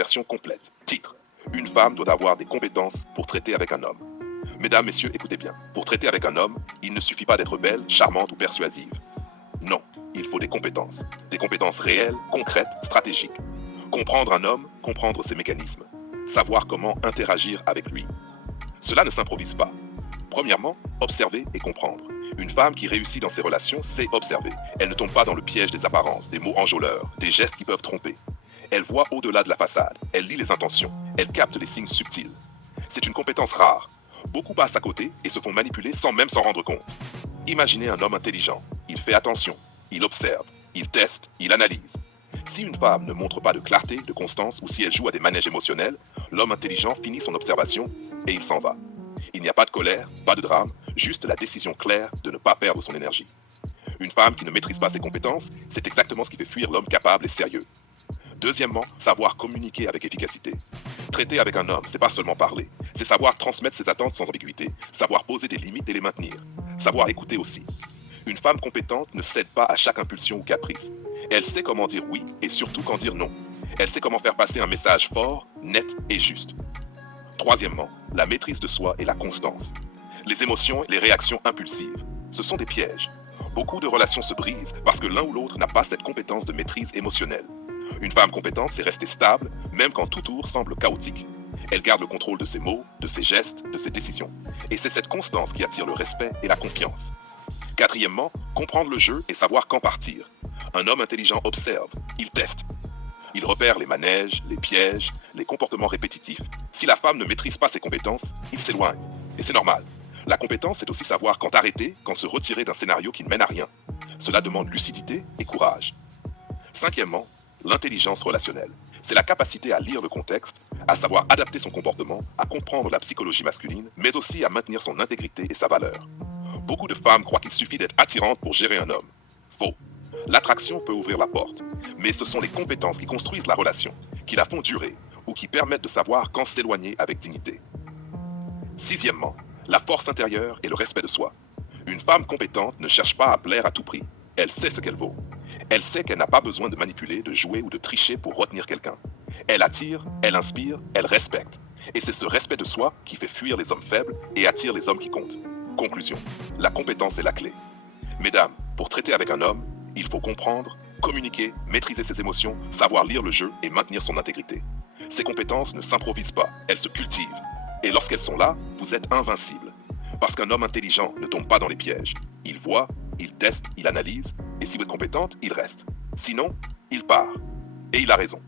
version complète. Titre: Une femme doit avoir des compétences pour traiter avec un homme. Mesdames, messieurs, écoutez bien. Pour traiter avec un homme, il ne suffit pas d'être belle, charmante ou persuasive. Non, il faut des compétences. Des compétences réelles, concrètes, stratégiques. Comprendre un homme, comprendre ses mécanismes. Savoir comment interagir avec lui. Cela ne s'improvise pas. Premièrement, observer et comprendre. Une femme qui réussit dans ses relations sait observer. Elle ne tombe pas dans le piège des apparences, des mots enjôleurs, des gestes qui peuvent tromper. Elle voit au-delà de la façade, elle lit les intentions, elle capte les signes subtils. C'est une compétence rare. Beaucoup passent à côté et se font manipuler sans même s'en rendre compte. Imaginez un homme intelligent. Il fait attention, il observe, il teste, il analyse. Si une femme ne montre pas de clarté, de constance ou si elle joue à des manèges émotionnels, l'homme intelligent finit son observation et il s'en va. Il n'y a pas de colère, pas de drame, juste la décision claire de ne pas perdre son énergie. Une femme qui ne maîtrise pas ses compétences, c'est exactement ce qui fait fuir l'homme capable et sérieux. Deuxièmement, savoir communiquer avec efficacité. Traiter avec un homme, c'est pas seulement parler, c'est savoir transmettre ses attentes sans ambiguïté, savoir poser des limites et les maintenir, savoir écouter aussi. Une femme compétente ne cède pas à chaque impulsion ou caprice. Elle sait comment dire oui et surtout quand dire non. Elle sait comment faire passer un message fort, net et juste. Troisièmement, la maîtrise de soi et la constance. Les émotions et les réactions impulsives, ce sont des pièges. Beaucoup de relations se brisent parce que l'un ou l'autre n'a pas cette compétence de maîtrise émotionnelle. Une femme compétente, c'est rester stable, même quand tout autour semble chaotique. Elle garde le contrôle de ses mots, de ses gestes, de ses décisions. Et c'est cette constance qui attire le respect et la confiance. Quatrièmement, comprendre le jeu et savoir quand partir. Un homme intelligent observe, il teste. Il repère les manèges, les pièges, les comportements répétitifs. Si la femme ne maîtrise pas ses compétences, il s'éloigne. Et c'est normal. La compétence, c'est aussi savoir quand arrêter, quand se retirer d'un scénario qui ne mène à rien. Cela demande lucidité et courage. Cinquièmement, l'intelligence relationnelle. C'est la capacité à lire le contexte, à savoir adapter son comportement, à comprendre la psychologie masculine, mais aussi à maintenir son intégrité et sa valeur. Beaucoup de femmes croient qu'il suffit d'être attirante pour gérer un homme. Faux. L'attraction peut ouvrir la porte, mais ce sont les compétences qui construisent la relation, qui la font durer ou qui permettent de savoir quand s'éloigner avec dignité. Sixièmement, la force intérieure et le respect de soi. Une femme compétente ne cherche pas à plaire à tout prix. Elle sait ce qu'elle vaut. Elle sait qu'elle n'a pas besoin de manipuler, de jouer ou de tricher pour retenir quelqu'un. Elle attire, elle inspire, elle respecte. Et c'est ce respect de soi qui fait fuir les hommes faibles et attire les hommes qui comptent. Conclusion. La compétence est la clé. Mesdames, pour traiter avec un homme, il faut comprendre, communiquer, maîtriser ses émotions, savoir lire le jeu et maintenir son intégrité. Ces compétences ne s'improvisent pas, elles se cultivent. Et lorsqu'elles sont là, vous êtes invincible. Parce qu'un homme intelligent ne tombe pas dans les pièges. Il voit, il teste, il analyse, et si vous êtes compétente, il reste. Sinon, il part. Et il a raison.